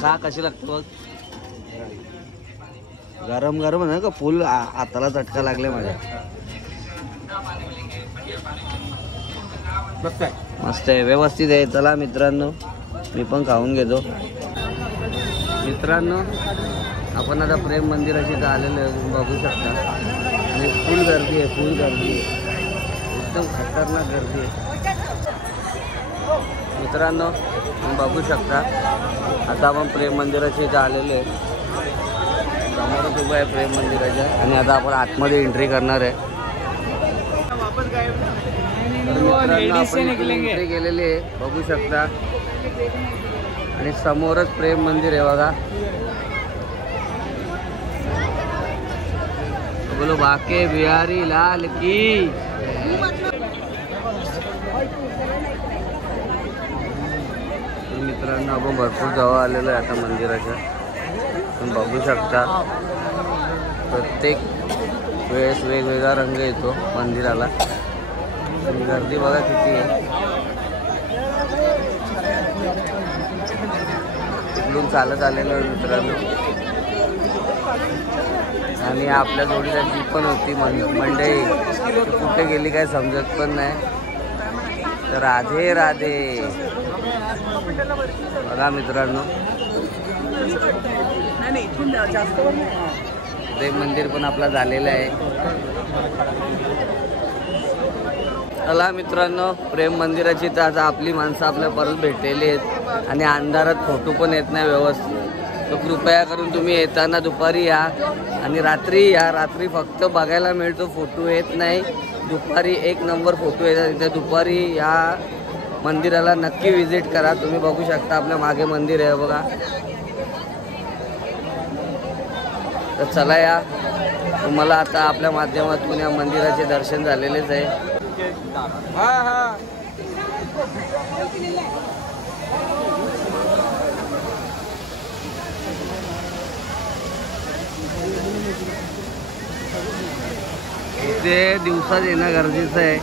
खा कशी लागतो बघ. गरम गरम आहे का फुल हाताला झटका लागले माझ्या. मस्त आहे व्यवस्थित आहे. चला मित्रांनो मी पण खाऊन घेतो. मित्रांनो आपण आता प्रेम मंदिराशी आलेलो आहे बघू शकता. आणि फुल गर्दी आहे फुल गर्दी आहे एकदम खतरनाक गर्दी आहे मित्रांनो तुम्ही बघू शकता. आता आपण प्रेम मंदिराच्या इथे आलेले आहे. समोरच उभं आहे प्रेम मंदिराच्या आणि आता आपण आतमध्ये एंट्री करणार आहे. एंट्री केलेली आहे बघू शकता. आणि समोरच प्रेम मंदिर आहे बघा. बोलो बाके बिहारी लाल की. मित्रांनो आपण भरपूर जवळ आलेलो आहे आता मंदिराच्या. तुम्ही बघू शकता प्रत्येक वेळेस वेगवेगळा रंग येतो मंदिराला. गर्दी बघा किती आहे. इकडून चालत आलेलो आहे मित्रांनो. आणि आपल्या जोडीला जी पण होती मंडळी कुठे गेली काय समजत पण नाही. तर राधे राधे बघा मित्रांनो. प्रेम मंदिर पण आपला झालेलं आहे. चला मित्रांनो प्रेम मंदिराची तर आता आपली माणसं आपल्या परत भेटलेली आहेत. आणि अंधारात फोटो पण येत नाही व्यवस्थित. तर कृपया करून तुम्ही येताना दुपारी या आणि रात्री या. रात्री फक्त बघायला मिळतो फोटो येत नाही. दुपारी एक नंबर फोटो येतात. तिथे दुपारी या मंदिराला नक्की विजिट करा. तुम्ही बघू शकता आपल्या मागे मंदिर आहे बघा. तर चला या. तुम्हाला आता आपल्या माध्यमातून या मंदिराचे दर्शन झालेलेच आहे. इथे दिवसात येणं गरजेचं आहे.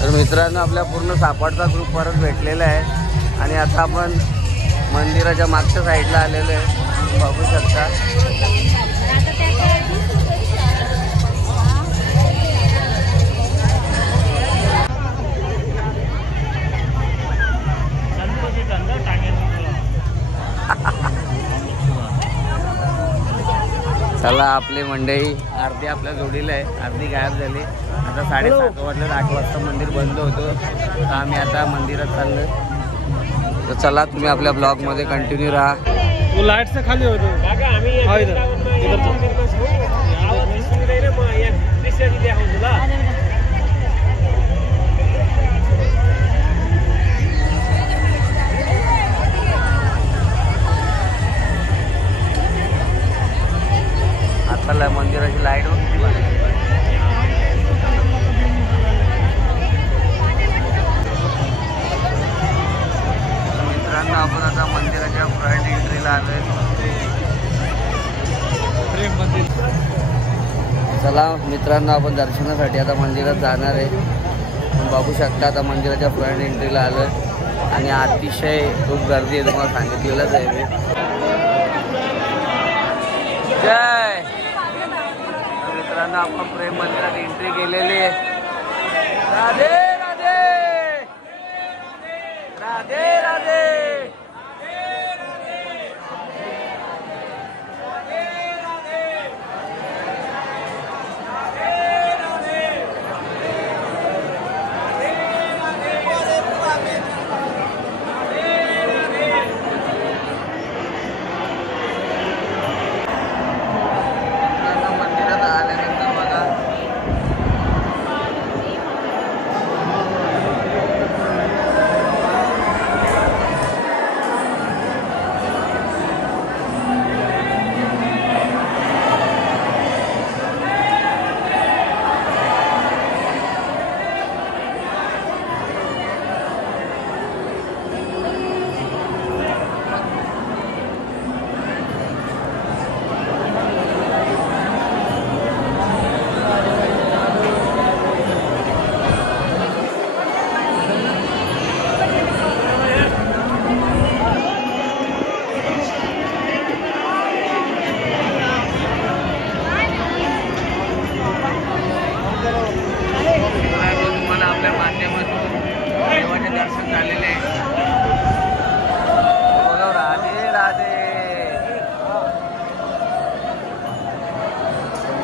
तर मित्रांनो आपल्या पूर्ण सापडचा ग्रुप परत भेटलेला आहे. आणि आता आपण मंदिराच्या मागच्या साईडला आलेलो आहे बघू शकता. चला आपली मंडळी अर्धी आपल्या जोडीला आहे अर्धी गायब झाली. आता 7:30 वाजले. 8 वाजता मंदिर बंद होतं. तर आम्ही आता मंदिरात चाललो. तर चला तुम्ही आपल्या ब्लॉगमध्ये कंटिन्यू राहा. वो लाइट से खाली होतो. आता मंदिराची लाईट होती मित्रांनो. आपण आता मंदिराच्या फ्रंट एंट्रीला आलोय. चला मित्रांनो आपण दर्शनासाठी आता मंदिरात जाणार आहे. तुम्ही बघू शकता आता मंदिराच्या फ्रंट एंट्रीला आलोय. आणि अतिशय खूप गर्दी आहे तुम्हाला सांगितलेलंच आहे मी. जय मित्रांनो आपण प्रेम मंदिरात एंट्री केलेली आहे. राधे राधे राधे राधे.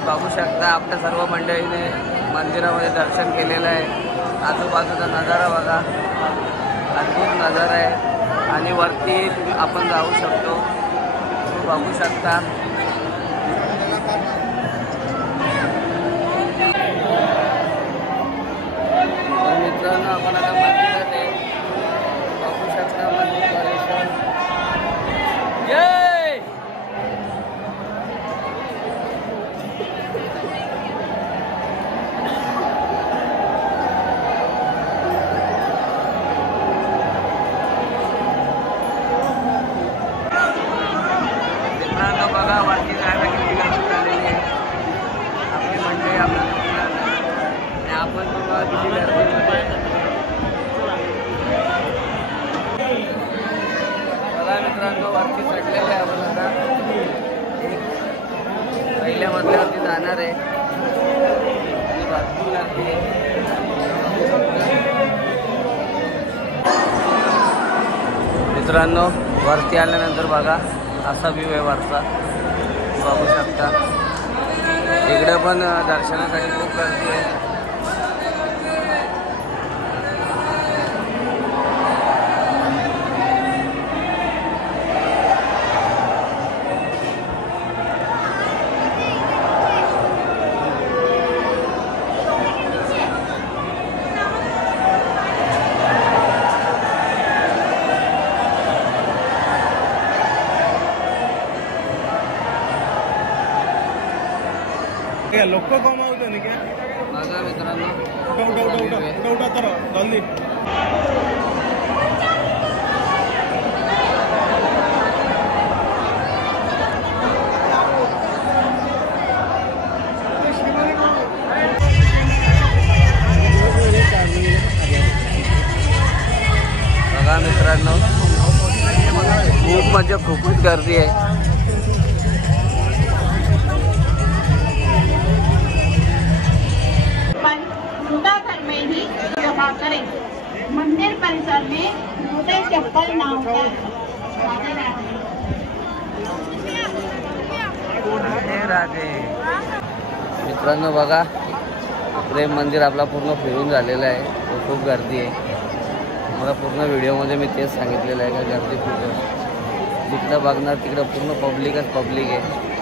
बघू शकता आपल्या सर्व मंडळीने मंदिरामध्ये दर्शन केलेलं आहे. आजूबाजूचा नजारा बघा, अद्भुत नजारा आहे. आणि वरती आपण जाऊ शकतो, बघू शकता. मित्रांनो आपण आता मंदिरात आहे, बघू शकता मंदिर परिसर. जय मित्रांनो बघा वरती जायला किती गर्दी झालेली आहे. आपली मंडळी आपल्याला आणि आपण बघा किती गर्दी होते. बघा मित्रांनो वरती चढलेले आहे आपण आता. पहिल्या मजल्यावरती जाणार आहे. भरपूर गर्दी आहे. मित्रांनो वरती आल्यानंतर बघा असा व्ह्यू आहे वरचा, बघू शकता. इकडे पण दर्शनासाठी खूप गर्दी आहे. लोक कमावतो ना क्या बघा मित्रांनो उठा तर जल्दी. बघा मित्रांनो खूप म्हणजे खूपच गर्दी आहे. मंदिर परिसर में जूते चप्पल ना होकर राधे. मित्रांनो बघा प्रेम मंदिर आपला पूर्ण फिरून झालेला आहे. खूप गर्दी आहे. मला पूर्ण व्हिडिओमध्ये मी तेच सांगितलेलं आहे का गर्दी खूप आहे. जिकडं बघणार तिकडं पूर्ण पब्लिकच पब्लिक आहे.